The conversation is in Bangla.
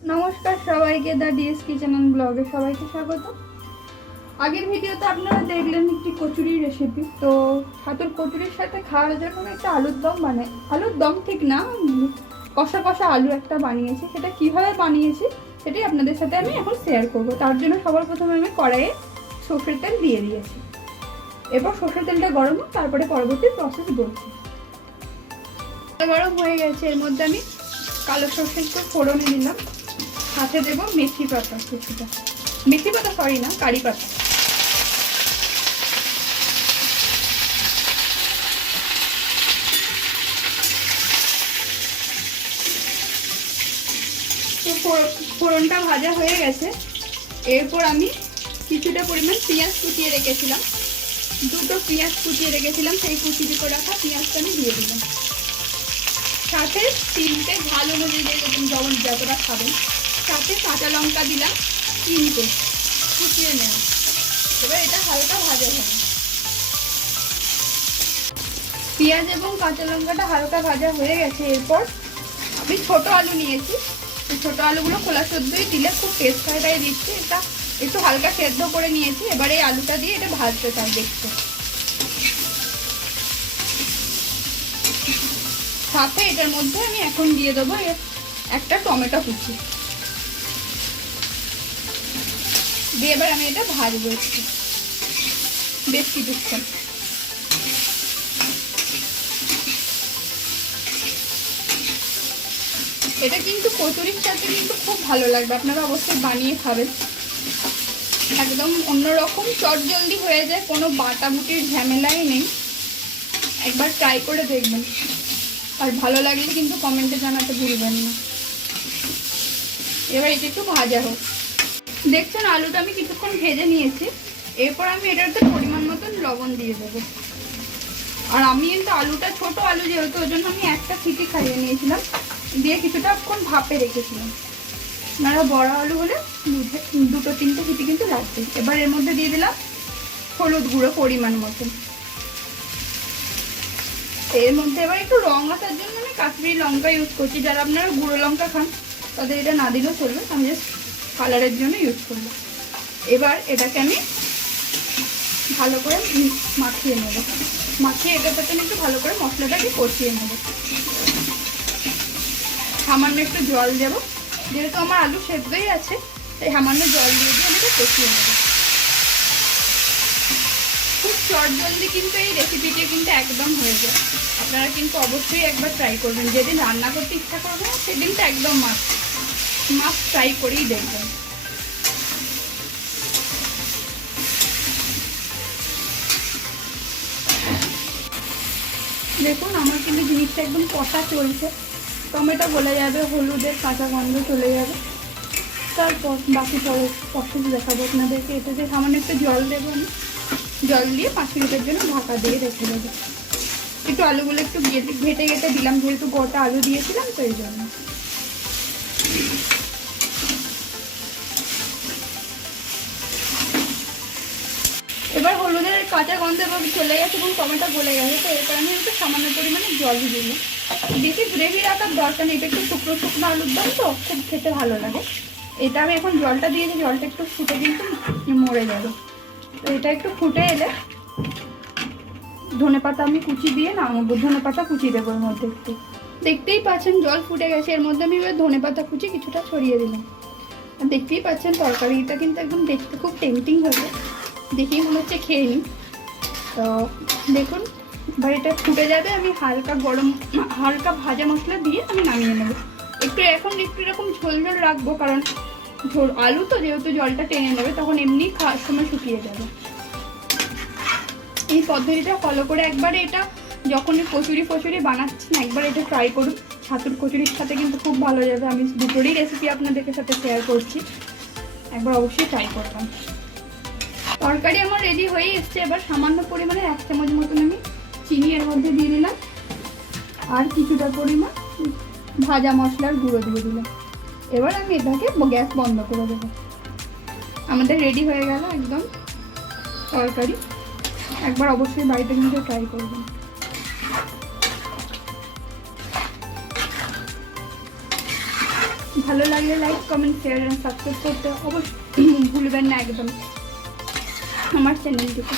নমস্কার সবাইকে, দা ডিএস কিচেন অ্যান্ড ব্লগে সবাইকে স্বাগত। আগের ভিডিওতে আপনারা দেখলেন একটি কচুরির রেসিপি। তো ছাতুর কচুরির সাথে খাওয়ার জন্য আমি একটা আলুর দম আলুর দম ঠিক না, কষা কষা আলু একটা বানিয়েছি। সেটা কিভাবে বানিয়েছি সেটাই আপনাদের সাথে আমি এখন শেয়ার করব। তার জন্য সবার প্রথমে আমি কড়াইয়ে সর্ষের তেল দিয়ে দিয়েছি। এরপর সর্ষের তেলটা গরম হোক, তারপরে পরবর্তী প্রসেস বলছি। গরম হয়ে গেছে, এর মধ্যে আমি কালো সর্ষে একটু ফোড়নে দিলাম, সাথে দেবো মেথি পাতা কিছুটা, মেথি পাতা সরি না, কারি পাতা। তো ফোড়নটা ভাজা হয়ে গেছে। এরপর আমি কিছুটা পরিমাণ পেঁয়াজ কুচিয়ে রেখেছিলাম, দুটো পেঁয়াজ কুচিয়ে রেখেছিলাম, সেই কুচিয়ে করে রাখা পেঁয়াজটা আমি দিয়ে দিলাম। সাথে তিনটে ঝাল অনুযায়ী যেমন যতটা খাবেন, সাথে কাঁচা লঙ্কা দিলাম তিনটে কুচিয়ে নেওয়া। এবার এটা হালকা ভাজা হবে। পেঁয়াজ এবং কাঁচা লঙ্কাটা হালকা ভাজা হয়ে গেছে। এরপর আমি ছোট আলু নিয়েছি, ছোট আলুগুলো খোলা সেদ্ধই দিলে খুব টেস্ট হয়, তাই দিচ্ছি। এটা একটু হালকা সেদ্ধ করে নিয়েছি। এবার এই আলুটা দিয়ে এটা ভাজতে চাই দেখতে। সাথে এটার মধ্যে আমি এখন দিয়ে দেবো একটা টমেটো কুচি দিয়ে এবার আমি এটা ভাজবো একটু বেশ কিছুক্ষণ। এটা কিন্তু কচুরির সাথে কিন্তু খুব ভালো লাগবে, আপনারা অবশ্যই বানিয়ে খাবেন। একদম অন্যরকম, চটজলদি হয়ে যায়, কোনো বাটাবুটির ঝামেলাই নেই। একবার ট্রাই করে দেখবেন, আর ভালো লাগলে কিন্তু কমেন্টে জানাতে ভুলবেন না। এবার এটা একটু ভাজা হোক। দেখছেন আলুটা আমি কিছুক্ষণ ভেজে নিয়েছি। এরপর আমি এটাতে পরিমাণ মতন লবণ দিয়ে দেবো। আর আমি কিন্তু আলুটা ছোট আলু যেহেতু, ওই জন্য আমি একটা সিটি খাইয়ে নিয়েছিলাম, দিয়ে কিছুটাক্ষণ ভাপে রেখেছিলাম। আপনারা বড় আলু হলে দুটো তিনটে সিটি কিন্তু লাগবে। এবার এর মধ্যে দিয়ে দিলাম হলুদ গুঁড়ো পরিমাণ মতন। এর মধ্যে এবার একটু রং আসার জন্য আমি কাশ্মীরি লঙ্কা ইউজ করছি। যারা আপনারা গুঁড়ো লঙ্কা খান তাদের এটা না দিলেও চলবে, আমি জাস্ট কালারের জন্য ইউজ করব। এবার এটাকে আমি ভালো করে মাখিয়ে নেব, মাখিয়ে এটার সাথে একটু ভালো করে মশলাটাকে কষিয়ে নেব। সামান্য একটু জল দেবো, যেহেতু আমার আলু সেদ্ধই আছে তাই সামান্য জল দিয়ে আমি এটা কষিয়ে নেব। খুব চটজলদি কিন্তু এই রেসিপিটি কিন্তু একদম হয়ে যায়। আপনারা কিন্তু অবশ্যই একবার ট্রাই করবেন। যেদিন রান্না করতে ইচ্ছা করবে না সেদিন তো একদম মাস্ট ট্রাই করেই দেখবেন। দেখুন আমার কিন্তু জিনিসটা একদম কষা চলছে। টমেটো গলে যাবে, হলুদের কাঁচা গন্ধ চলে যাবে, তারপর বাকি প্রসেস দেখাবো আপনাদেরকে। এটাতে সামান্য একটু জল দেবো আমি, জল দিয়ে 5 মিনিটের জন্য ঢাকা দিয়ে রেখে দেবো। একটু আলুগুলো একটু ঘেটে ঘেটে দিলাম, যেহেতু গোটা আলু দিয়েছিলাম তো এই জন্য। এবার হলুদের কাঁচা গন্ধ এবার চলে গেছে এবং টমেটো গলে গেছে। তো এরপর আমি একটু সামান্য পরিমাণে জল দিয়ে দিলাম। বেশি গ্রেভি রাখার দরকার নেই, এটা একটু শুকনো শুকনো আলুর দম তো খুব খেতে ভালো লাগে। এটা আমি এখন জলটা দিয়েছি, জলটা একটু ফুটে কিন্তু মরে যাবে। তো এটা একটু ফুটে এলে ধনেপাতা আমি কুচি দিয়ে নামাবো, ধনেপাতা কুচি দেবো এর মধ্যে একটু। দেখতেই পাচ্ছেন জল ফুটে গেছে, এর মধ্যে আমি এবার ধনেপাতা কুচি কিছুটা ছড়িয়ে দিলাম। আর দেখতেই পাচ্ছেন তরকারিটা কিন্তু একদম দেখতে খুব টেম্পটিং হবে, দেখেই মনে হচ্ছে খেয়ে নিই। তো দেখুন এবার এটা ফুটে যাবে, আমি হালকা ভাজা মশলা দিয়ে আমি নামিয়ে নেব। একটু এরকম ঝোল ঝোল রাখবো, কারণ আলু তো যেহেতু জলটা টেনে নেবে, তখন এমনি খাওয়ার সময় শুকিয়ে যাবে। এই পদ্ধতিটা ফলো করে একবার এটা যখন কচুরি বানাচ্ছেন একবার এটা ট্রাই করুন। ছাতুর কচুরির সাথে কিন্তু খুব ভালো যাবে। আমি দুটোরই রেসিপি আপনাদের সাথে শেয়ার করছি, একবার অবশ্যই ট্রাই করবেন। তরকারি আমার রেডি হয়ে এসছে। এবার সামান্য পরিমাণে 1 চামচ মতন আমি চিনি এর মধ্যে দিয়ে দিলাম, আর কিছুটা পরিমাণ ভাজা মশলার গুঁড়ো দিয়ে দিলাম। এবার আমি এটাকে গ্যাস বন্ধ করে দেবো। আমাদের রেডি হয়ে গেল একদম তরকারি। একবার অবশ্যই বাড়িতে কিন্তু ট্রাই করবেন। ভালো লাগলে like comment share and subscribe করতে অবশ্যই ভুলবেন না একদম আমার চ্যানেলটিকে।